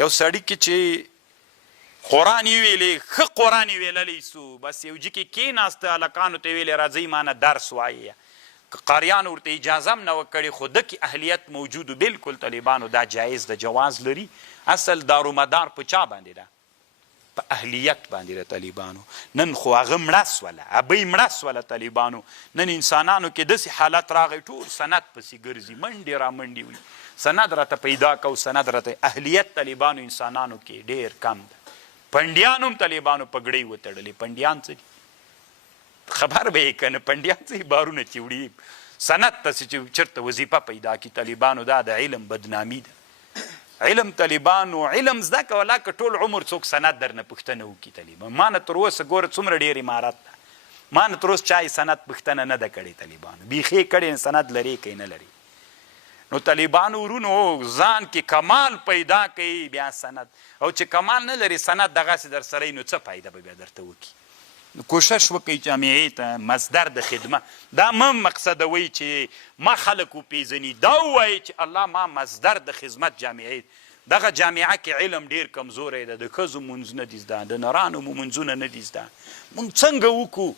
یو سړي کې چې قرآن یې ویلې ښه قرآن یې ویللی سو بس یو جي کې کېناسته هلکانو ته یې ویلې راځئ مانه درس وایه که قاریانو ورته اجازه هم نه وه کړې خو ده کې اهلیت موجود بالکل طالبانو دا جایز د جواز لري اصل دارومدار په چا باندې ده په اهلیت باندې ده طالبانو نن خو هغه مړه سوله ابۍ مړه سوله طالبانو نن انسانانو کې داسې حالت راغی ټول سند پسې ګرځي منډې را منډې وي سند راته پیدا کو سند راته اهلیت طالبانو انسانانو کې ډېر کم ده پنډیان هم طالبانو پګړۍ وتړلې پنډیان څه دي خبر به یې که نه پنډیان څه بارونه چې وړي سند تاسې چې چېرته وظیفه پیدا کړي طالبانو دا د علم بدنامي ده علم طالبانو علم زده کوه که ټول عمر څوک سند درنه پوښتنه وکړي طالبان ما نه تر اوسه ګوره څومره ډېر عمارت ده ما نه تر اوسه چا سند پوښتنه نه ده کړې طالبانو بیخي کړې سند لري که نه لري نو طالبانو ورونو ځان کې کمال پیدا کوي بیا سند او چې کمال نه لري سند دغسې در سره نو څه فایده به بیا درته وکړي نو کوشش وکړئ جامعې ته مصدر د خدمت دا مه مقصدوئ چې ما خلک وپېژني دا ووایئ چې الله ما مصدر د خدمت جامعې دغه جامعه کې علم ډېر کمزوری ده د ښځو مونځ نه دي زده د نرانو مو مونځونه نه دي زده مونږ څنګه وکړو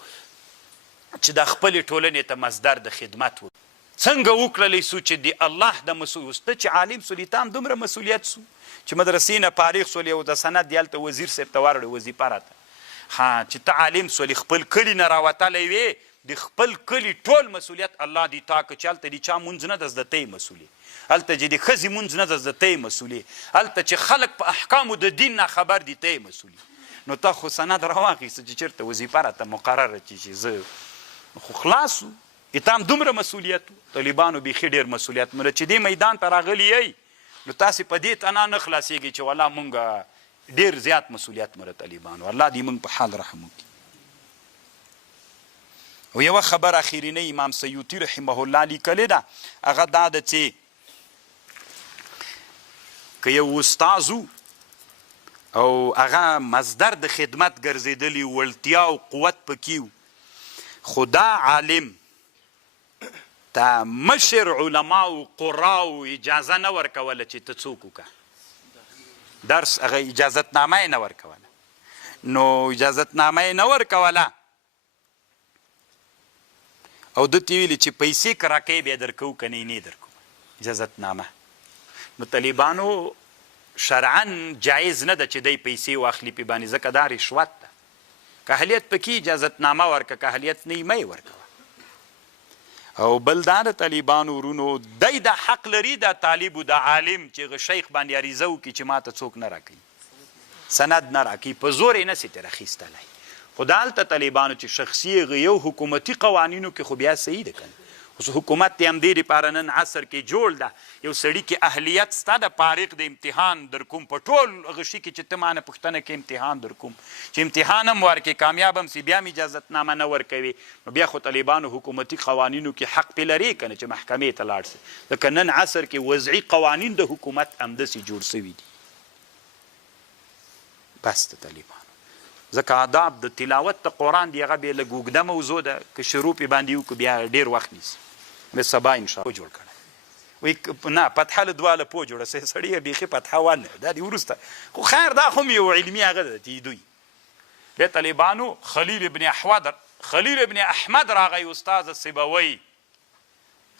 چې د خپلې ټولنې ته مصدر د خدمت وکړو څنګه وکړلی سو چې د الله د مسؤل ته چې عالم سولي ته هم دومره مسؤلیت سو چې مدرسې نه فارغ سولې او د سند دې هلته وزیر صاحب ته ورړې وظیفه راته چې ته عالم سولې خپل کلي نه راوتلی وې د خپل کلي ټول مسؤلیت الله دې تا که چې هلته د چا مونځ نه ده زده ته یې مسؤلې هلته چې د ښځې مونځ نه ده زده ته یې مسؤلې هلته چې خلک په احکامو د دین نه خبر دي ته یې مسؤلې نو تا خو سند راواخیسته چې چېرته وظیفه راته مقرره چې زه خو خلاص و تا هم دومره مسؤلیت طالبانو بیخي ډېر مسؤلیت مله چې دې میدان ته راغلي یئ نو تاسې په دې تنها نه خلاصېږئ چې والله مونږ ډېر زیات مسؤلیت مله طالبانو الله دې مونږ په حال رحم وکړي او یوه خبر اخرینۍ امام سیوطي رحمه الله لیکلې ده هغه دا ده چې که یو استاذ او هغه مصدر د خدمت ګرځېدلي وړتیا او قوت پکې و خو دا عالم ته مشر علماو قراو اجازه نه ورکوله چې ته څوک وکړه درس هغه اجازتنامه یې نه ورکوله نو اجازتنامه یې نه ورکوله او ده ته ویلې چې پیسې که راکوې بیا درکوو که نه یې درکوو اجازتنامه نو طالبانو شرعا جایز نه ده چې دی پیسې واخلي پې باندې ځکه دا رشوت ده که اهلیت پکې اجازتنامه ورکه که اهلیت نه یې مه یې ورکوه او بل دا د طالبانو ورونو دی د حق لري د طالب و د عالم چې هغه شیخ باندې عریضه وکړي چې ما ته څوک نه راکوي سند نه راکوي په زور یې نسي ترې اخیستلی خو دا هلته طالبانو چې شخصي هغه یو حکومتي قوانینو کې خو بیا صحیح ده که نه اوس حکومت یې هم دې دپاره نن عصر کې جوړ ده یو سړي کې اهلیت ستا د فارغ د امتحان در کوم په ټول هغه شي کې چې ته ما نه پوښتنه کې امتحان در کوم چې امتحان هم ورکې کامیاب هم سي بیا هم اجازتنامه نه ورکوي نو بیا خو طالبانو حکومتي قوانینو کې حق پې لري که نه چې محکمې ته لاړ سي ځکه نن عصر کې وضعي قوانین د حکومت همداسې جوړ سوي دي بس د طالبانو ځکه آداب د تلاوت د قرآن دی هغه بې لږ اوږده موضوع ده که شروع پې باندې وکړو بیا ډېر وخت نیسي بیا سبا انشاءالله جوړ کړی وایي نه فتحه له دوه له پوه جوړه سړي بیخي فتحه ونه دا دې وروسته خو خیر دا خو هم یو علمي هغه ده چې دوی بیا طالبانو خلیل ابن احمد راغی استاذ سیبوی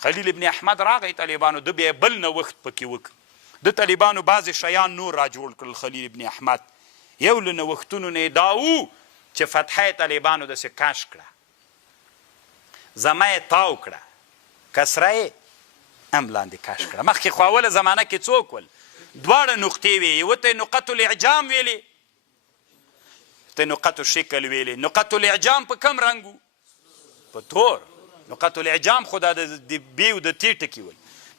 خلیل ابن احمد راغی طالبانو ده بیا بل نوښت پکې وکړ د طالبانو بعضې شیان نور را جوړ کړل خلیل ابن احمد یو له نوښتونو نه یې دا و چې فتحه یې طالبانو داسې کش کړه زمه یې تاو کړه کسره یې هم لاندې کش کړه مخکې خو اوله زمانه کې څوک ول دواړه نقطې وې یوه ته یې نقط الاعجام ویلې ته یې نقط الشکل ویلې نقط الاعجام په کم رنګ و په تور نقط الاعجام خو دا د بې او د تې ټکي ول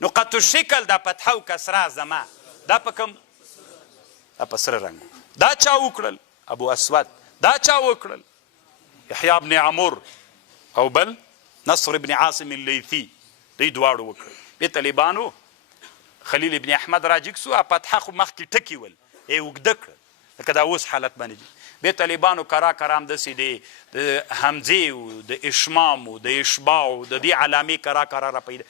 نقط الشکل دا فتحه او کسره زمه دا په کم دا په سره رنګ دا چا وکړل ابو اسود دا چا وکړل یحیی ابن عمر او بل نصر ابن عاصم اللیثي دوی دواړو وکړل بیا طالبانو خلیل ابن احمد راجګ سو فتحه خو مخکې ټکي ول یې اوږده کړل لکه دا اوس حالت باندې بیا طالبانو کرا کرام داسې د همزې و د اشمام و د اشباع و د دې علامې کرا کرا را پیدا